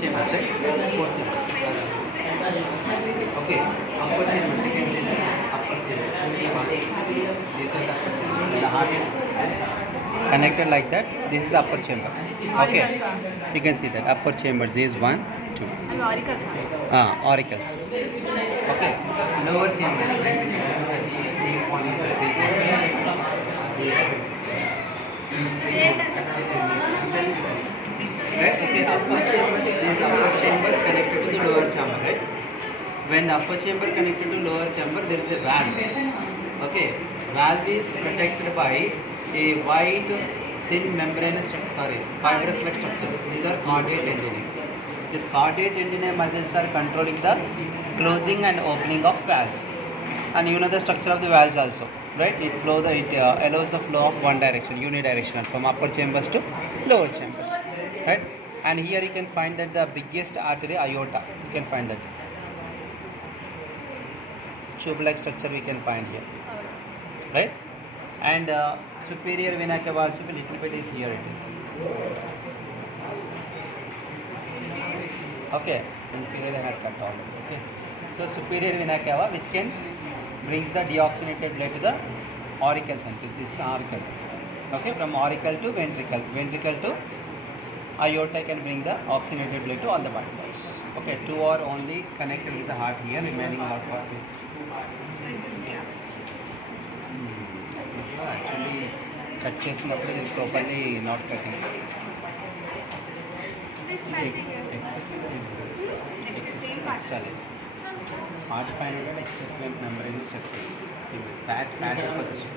chambers, right? 4 chambers. Okay, upper chambers. You can see that upper chambers. These are the upper chambers. When the heart is connected like that, this is the upper chamber. Okay, you can see that upper chamber. This is 1, 2. And auricles. Auricles. Okay, lower chambers. Right? Okay, upper chambers. This is upper chamber connected to the lower chamber, right? When the upper chamber connected to lower chamber, there is a valve. Okay, valve is protected by a white thin membranous fibrous like structures. These are cardiac tendinae. These cardiac tendinae muscles are controlling the closing and opening of valves. And you know the structure of the valves also, right? It allows the flow of one direction, unidirectional, from upper chambers to lower chambers, right? And here you can find that the biggest artery, aorta, you can find that tube-like structure we can find here, right? And superior vena cava also a little bit is here. It is okay. Inferior I had cut already. Okay, so superior vena cava, which can brings the deoxygenated blood to the auricle center. This is auricle. Okay, from auricle to ventricle, ventricle to aorta can bring the oxygenated blood to all the body parts. Okay, 2 are only connected with the heart here, remaining are for this. Actually, cut చేసినప్పుడు ఇది properly not cutting. Extra length. Heart pine extra length membrane structure. Fat position.